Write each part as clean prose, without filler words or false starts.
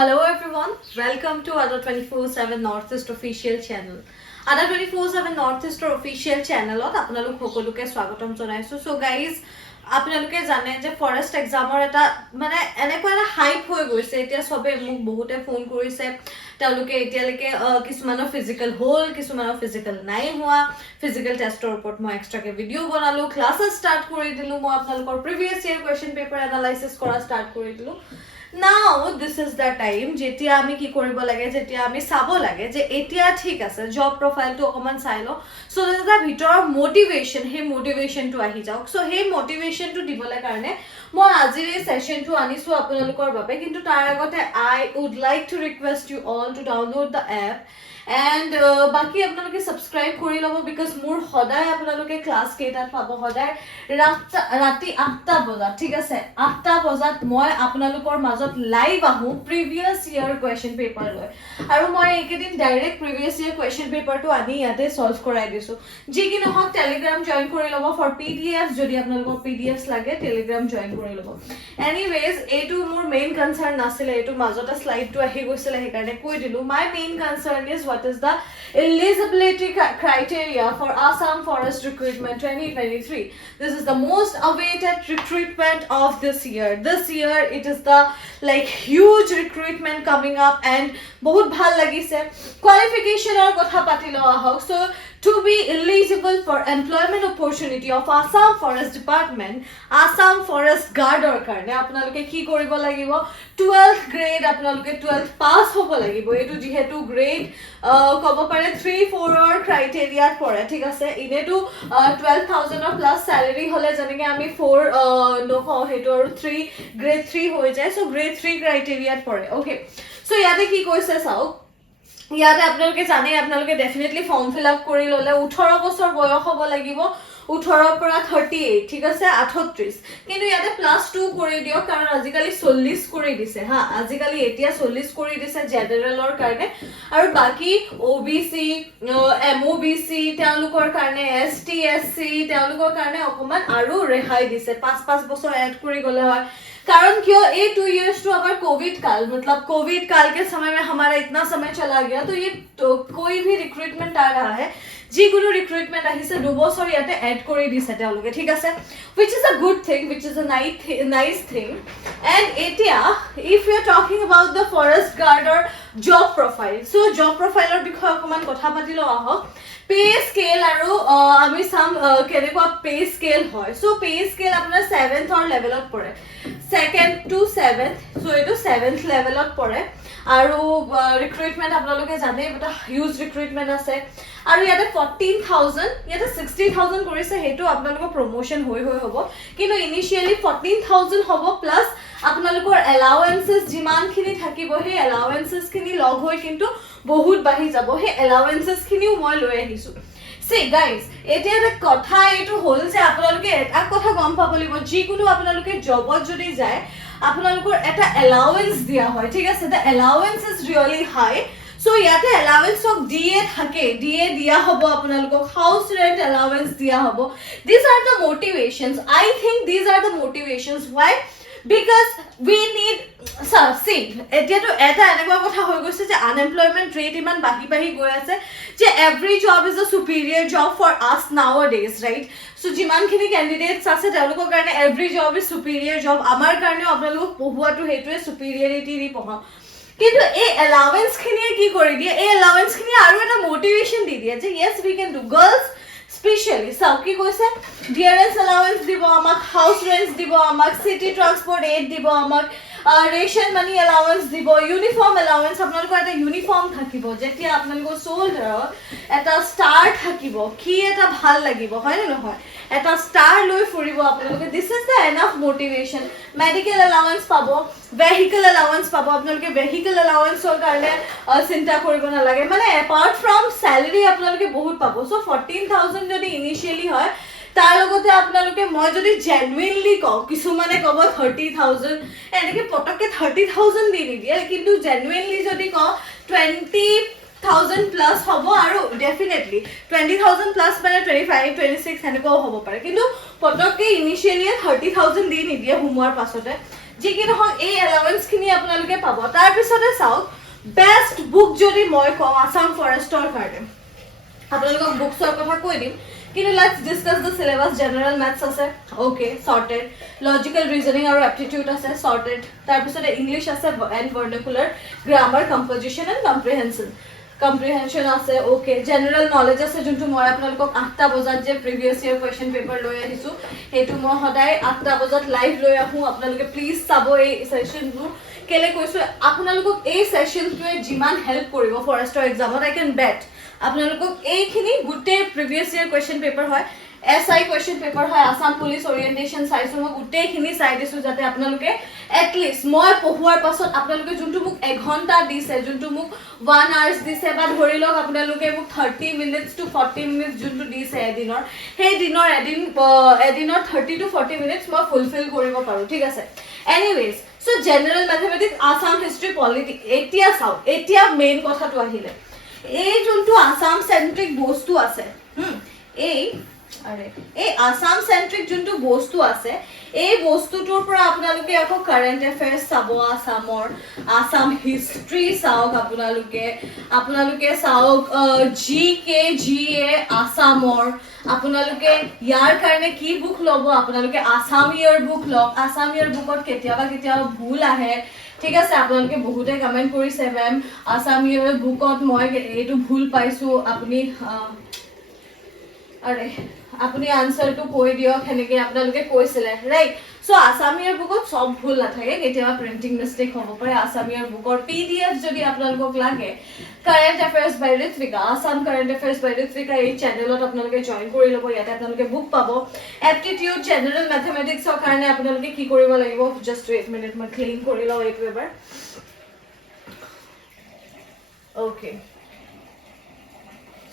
Hello everyone, welcome to Ada 24/7 Northeast official channel. Ada 24/7 Northeast official channel ot আপোনালোক সকলোকে স্বাগতম জনাইছো. So guys, আপোনালোকে জানে যে ফৰেষ্ট এক্সামৰ এটা মানে এনেকুৱা এটা হাইপ হৈ গৈছে এতিয়া সবে মোক বহুতে ফোন কৰিছে তেওঁলোকে এতিয়ালৈকে কিছুমানৰ ফিজিক্যাল হল কিছুমানৰ ফিজিক্যাল নাই হোৱা ফিজিক্যাল টেষ্টৰ ওপৰত মই এক্সট্ৰাকে ভিডিও বনালো ক্লাसेस স্টাৰ্ট কৰি দিলো মই আপোনালোকৰ প্ৰিভিয়াস ইয়াৰ কোৱেশ্চন পেপাৰ এনালাইসিস কৰা স্টাৰ্ট কৰি দিলো. Now this is the time যেতিয়া আমি কি কৰিব লাগে যেতিয়া আমি চাব লাগে যে এতিয়া ঠিক আছে জব প্ৰফাইলটো অকমান চাই লো সো এটা ভিতৰ মোটিভেশন হে মোটিভেশনটো আহি যাওক সো হে মোটিভেশনটো দিবলৈ কাৰণে মই আজিৰ এই সেশনটো আনিছো আপোনালোকৰ বাবে কিন্তু তাৰ আগতে I would like to request you all to download the app and বাকি আপোনালোকে সাবস্ক্রাইব কৰি লব because মোৰ সদায় আপোনালোকে ক্লাস কেইটাত পাব সদায় ৰাতি 8টা বজাত ঠিক আছে 8টা বজাত মই আপোনালোকৰ মাজত লাইভ আহো প্ৰিভিয়াস ইয়াৰ কোৱেশ্চন পেপাৰ লৈ আৰু মই একেদিন ডাইৰেক্ট প্ৰিভিয়াস ইয়াৰ কোৱেশ্চন পেপাৰটো আনি ইয়াতে সলভ কৰাই দিছো যি কি নহক টেলিগ্ৰাম জয়েন কৰি লব ফৰ পিডিএফ যদি আপোনালোকৰ পিডিএফস লাগে টেলিগ্ৰাম জয়েন কৰি লব এনিৱেজ এটো মোৰ মেইন কনসাৰ্ন নাছিলে এটো মাজতে স্লাইডটো আহি গৈছিল হেকাৰণে কৈ দিলো my main concern is what is the eligibility criteria for Assam Forest Recruitment 2023. This is the most awaited recruitment of this year. This year it is the like huge recruitment coming up and bahut bhal lagise qualification or kotha patilo ahok so to be eligible for employment opportunity of Assam Forest Department Assam Forest Guard or karne apnaloke ki koribo lagibo 12th grade apnaloke 12th pass hobo lagibo etu jihetu grade kobo pare 3-4 or criteria pore thik ase inetu 12000 or plus salary hole janike ami 4 no hetu or 3 grade 3 hoye jay so grade 3 criteria pore okay so yate ki koise sao ইয়াতে আপোনালোকে জানে আপোনালোকে definitely form fill up কৰি ললে 18 বছৰ বয়স হ'ব লাগিব 18 পৰা 38 ঠিক আছে 38 কিন্তু ইয়াতে +2 কৰি দিও কাৰণ আজিকালি 40 কৰি দিছে হা আজিকালি এতিয়া 40 কৰি দিছে জেনাৰেলৰ কাৰণে আৰু বাকি ওবিসি এমওবিসি তেওঁলোকৰ কাৰণে এসটি এসসি তেওঁলোকৰ কাৰণে অকমান আৰু ৰেহাই দিছে 5 বছৰ এড কৰি গলে হয় कारण क्यों ये 2 years तो अगर कोविड काल मतलब कोविड काल के समय में हमारा इतना समय चला गया तो ये तो कोई भी रिक्रूटमेंट आ रहा है जी गुरु रिक्रूटमेंट আহিছে 2 বছৰ ইয়াতে এড কৰি দিছে তেওঁলোকে ঠিক আছে which is a good thing which is a nice thing and এতিয়া if you are talking about the forest guard or job profile so job profile or বিষয়ে অকমান কথা পাতিলো আহক pay scale আৰু আমি সাম কেনেকুৱা pay scale হয় so pay scale আপোনাৰ 7th or levelত পৰে second to 7th so এটো 7th levelত পৰে আৰু ৰিক্ৰুটমেন্ট আপোনালোকে জানে এটা হিউজ ৰিক্ৰুটমেন্ট আছে আৰু ইয়াতে 14000 ইয়াতে 60000 কৰিছে হেতু আপোনালোকৰ প্ৰমোশন হৈ হ'ব কিন্তু ইনিশিয়ালি 14000 হ'ব প্লাস আপোনালোকৰ এলাউৱেন্সেস যিমানখিনি থাকিব হে এলাউৱেন্সেস খিনি লগ হৈ কিন্তু বহুত বাঢ়ি যাব হে এলাউৱেন্সেস খিনিও মই লৈ আহিছো See guys, এটা কথা এটো হল যে আপোনালোকে এটা কথা গম পাব লাগিব যিকোনো আপোনালোকে জবত যদি যায় আপোনালোকৰ এটা এলাউৱেন্স দিয়া হয় ঠিক আছে the allowance is really high so ইয়াতে allowance of DA থাকে DA দিয়া হ'ব আপোনালোকক house rent allowance দিয়া হ'ব these are the motivations I think these are the motivations why because we need see এতিয়া তো এটা এনেকুৱা কথা হৈ গৈছে যে unemployment rate ইমান বাঢ়ি গৈ আছে যে every job is a superior job for us nowadays right so যিমানখিনি candidates আছে তেওঁলোকৰ কাৰণে every job is superior job আমাৰ কাৰণে আপোনালোক পঢ়ুৱাটো হেতুৱে superiority দি পঢ়া কিন্তু এই allowance খিনিয়ে কি কৰি দিয়ে এই allowance খিনি আৰু এটা motivation দি দিয়ে যে yes we can do girls Specially, so কি কৈছে DRS allowance দিব আমাক house rents দিব আমাক city transport aid দিব আমাক ration money allowance দিব uniform allowance আপোনালোকৰ এটা uniform থাকিব যেতিয়া আপোনালোকৰ soldier এটা star থাকিব কি এটা ভাল লাগিব হয় নে নহয় এটা star লৈ ফুৰিব আপোনালোকে this is the enough motivation medical allowance পাব vehicle allowance পাব আপোনালোকে vehicle allowance ৰ কাৰণে চিন্তা কৰিব নালাগে মানে apart from salary আপোনালোকে বহুত পাব so 14000 যদি ইনিশিয়ালি হয় তাৰ লগতে আপোনালোকে মই যদি জেনুইনলি কও কিছু মানে কব 30000 এনেকে পটকে 30000 দি দিয়ে কিন্তু জেনুইনলি যদি কও 20000 প্লাস হ'ব আৰু ডেফিনেটলি 20000 প্লাস মানে 25 26 এনেকৈ হ'ব পাৰে কিন্তু পটকে ইনিশিয়ালি 30000 দি নিদিয়ে হুমুৱাৰ পাছতে যি কি নহওক এই এলাউন্স খিনি আপোনালোকে পাব তাৰ পিছতে চাওক বেষ্ট বুক যদি মই কওঁ আসাম ফৰেষ্টৰ কাৰণে আপোনালোকক বুকছৰ কথা কৈ দিম কিন্তু let's discuss the syllabus general maths আছে okay sorted logical reasoning আৰু aptitude আছে sorted তাৰ পিছতে english আছে and vernacular grammar composition and comprehension আছে okay general knowledge আছে যোনটো মই আপোনালোকক 8টা বজাত যে previous year question paper লৈ আহিছো হেতু মই সদায় 8টা বজাত লাইভ লৈ আহো আপোনালোকে প্লিজ চাব এই সেশনটো কেলে কৈছো আপোনালোকক এই সেশনটোৱে যিমান হেল্প কৰিব ফৰেষ্টৰ এক্সামত I can bet আপোনালোকক এইখিনি গুটে প্ৰিভিয়াস ইয়াৰ কোৱেশ্চন পেপাৰ হয় এসআই কোৱেশ্চন পেপাৰ হয় আসাম পুলিশ ওৰিয়েন্টেশন চাইছো মই গুটেখিনি চাই দিছো যাতে আপোনালোকে এট লিষ্ট মই পঢ়ুৱাৰ পাছত আপোনালোকে যোনটো মোক 1 ঘণ্টা দিছে যোনটো মোক 1 আৱাৰ্স দিছে বা ধৰি লওক আপোনালোকে মোক 30 মিনিটস টু 40 মিনিটস যোনটো দিছে এদিনৰ সেই এদিনৰ 30 টু 40 মিনিটস মই ফুলফিল কৰিব পাৰো ঠিক আছে anyways so general mathematics Assam history polity এতিয়া চাও এতিয়া মেইন কথাটো আহিলে এই যোনটো আসাম সেন্ট্রিক বস্তু আছে এই আসাম সেন্ট্রিক যোনটো বস্তু আছে এই বস্তুটোৰ পৰা আপোনালোকে আকৌ কাৰেন্ট এফেয়াৰ্স চাব আসামৰ আসাম হিষ্ট্ৰি চাওক আপোনালোকে চাওক জিকে জিএ আসামৰ আপোনালোকে ইয়াৰ কাৰণে কি বুক লব আপোনালোকে আসাম ইয়াৰ বুক লওক আসাম ইয়াৰ বুকত কেতিয়াবা ভুল আহে ঠিক আছে আপোনালোকে বহুতে কমেন্ট কৰিছে ম্যাম আসাম ইয়াৰ বুকত মই এইটো ভুল পাইছো আপুনি আনসাৰটো কৈ দিও হেনেকে আপোনালোকে কৈছিলে ৰাইট সো আসাম ইয়াৰ বুকত সব ভুল নাথাকে কেতিয়াবা প্ৰিন্টিং মিস্টেক হ'ব পাৰে আসাম ইয়াৰ বুকৰ পিডিএফ যদি আপোনালোকক লাগে কাৰেন্ট এফেয়াৰ্স বাই ঋত্বিকা আসাম কাৰেন্ট এফেয়াৰ্স বাই ঋত্বিকা এই চ্যানেলত আপোনালোকে জয়েন কৰি লব ইয়াতে আপোনালোকে বুক পাব এপ্টিটিউড জেনাৰেল ম্যাথমেটিক্সৰ কাৰণে আপোনালোকে কি কৰিব লাগিব জাস্ট ৱেট মিনিট মই ক্লিন কৰি লও এইটো এবাৰ ওকে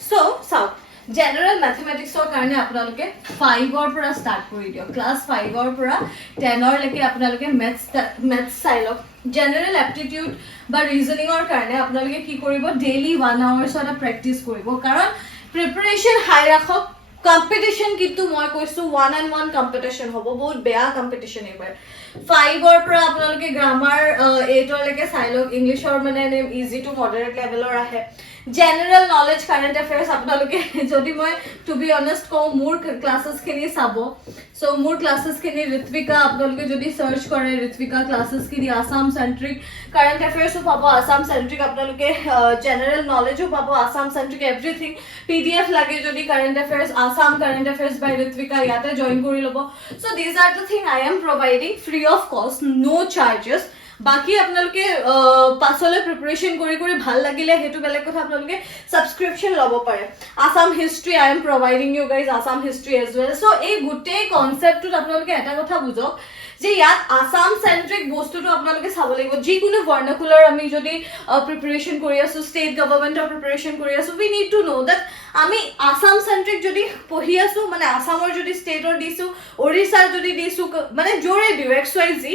সো চাওক General mathematics or karne apnaloke 5 or pura start kori dio class 5 or pura 10 or leke apnaloke maths silo general aptitude ba reasoning or karne apnaloke ki koribo daily 1 hours or practice koribo karon preparation high rakhok competition kitu moi koisu 1-on-1 competition hobo bahut beya competition ebar 5 or pura apnaloke grammar 8 or leke silo english or mane easy to moderate level or ahe general knowledge current affairs আপোনালোকে যদি মই to be honest কও মোৰ ক্লাसेस খিনি চাবো so মোৰ ক্লাसेस খিনি ঋত্বিকা আপোনালোকে যদি সাৰ্চ কৰে ঋত্বিকা ক্লাसेस খিনি আসাম সেন্ট্রিক current affairs ও পাবো আসাম সেন্ট্রিক আপোনালোকে general knowledge ও পাবো আসাম সেন্ট্রিক everything pdf লাগে যদি current affairs Assam current affairs by Ritwika ইয়াতে জয়েন কৰি লব so these are the thing I am providing free of cost no charges বাকি আপোনালোকে পাছলে প্ৰিপাৰেচন কৰি ভাল লাগিলে হেতু বেলেগ কথা আপোনালোকে সাবস্ক্ৰিপচন লব পাৰে Assam history I am providing you guys Assam history as well so এই গুটে কনসেপ্টটো আপোনালোকে এটা কথা বুঝক যে ইয়াত আসাম সেন্ট্রিক বস্তুটো আপোনালোকে চাব লাগিব যি কোনো ভাৰ্নাকুলাৰ আমি যদি প্ৰিপাৰেচন কৰি আছো ষ্টেট গভৰ্নমেন্টৰ প্ৰিপাৰেচন কৰি আছো we need to know that আমি আসাম সেন্ট্ৰিক যদি পঢ়ি আছো মানে আসামৰ যদি ষ্টেটৰ দিছো ওড়িশাৰ যদি দিছো মানে জোৰে দিও xyz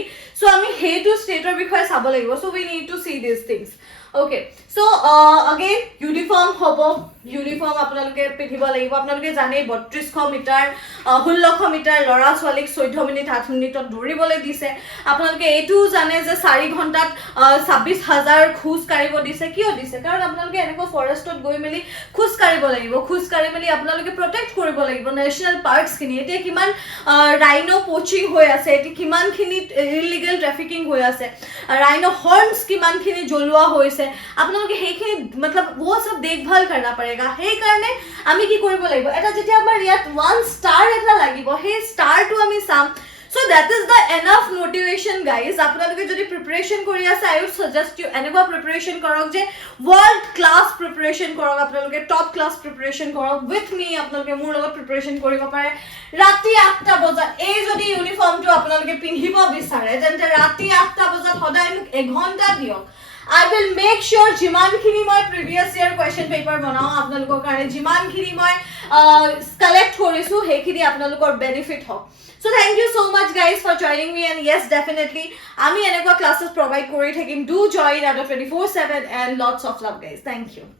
so আমি হেতু ষ্টেটৰ বিষয়ে চাব লাগিব so we need to see these things okay so again uniform hobo uniform আপোনালোকে পিন্ধিব লাগিব আপোনালোকে জানে 3200 মিটাৰ 1600 মিটাৰ লৰা ছোৱালীক 14 মিনিট 8 মিনিটত দৌৰিবলৈ দিছে আপোনালোকে এটো জানে যে 4 ঘণ্টাত 26000 খোজ কাঢ়িব দিছে কিয় দিছে কাৰণ আপোনালোকে এনেকৈ ফৰেষ্টত গৈ মেলি খোজ কাঢ়িব লাগিব খোজ কাঢ়ি মেলি আপোনালোকে প্ৰটেক্ট কৰিব লাগিব নেশনাল পাৰ্কস খিনি এতে কিমান ৰাইনো পোচিং হৈ আছে এতে কিমান খিনি ইলিগেল ট্ৰাফিকিং হৈ আছে ৰাইনো হৰ্নস কিমান খিনি জ্বলোৱা হৈছে আপোনালোকে হেখিনি मतलब वो सब देखभाल करना पड़ेगा हे करने আমি কি কৰিব লাগিব এটা যেতিয়া আমাৰ ইয়াত 1 স্টাৰ এটা লাগিব হে স্টাৰটো আমি সাম so that is the enough motivation guys আপোনালোকে যদি প্ৰিপাৰেচন কৰি আছে I would suggest you এনেকুৱা প্ৰিপাৰেচন কৰক যে world class প্ৰিপাৰেচন কৰক আপোনালোকে টপ ক্লাস প্ৰিপাৰেচন কৰক with me আপোনালোকে মোৰ লগত প্ৰিপাৰেচন কৰিব পাৰে ৰাতি 8টা বজাত এই যদি ইউনিফৰ্মটো আপোনালোকে পিন্ধিব বিচাৰে তেন্তে ৰাতি 8টা বজাত সদায় মোক 1 ঘণ্টা দিয়ক I will make sure jiman khini moi previous year question paper banao apnalokor karone jiman khini moi collect korisu hekhini apnalokor benefit ho so thank you so much guys for joining me and yes definitely ami enekwa classes provide kori thakim do join at 24/7 and lots of love guys thank you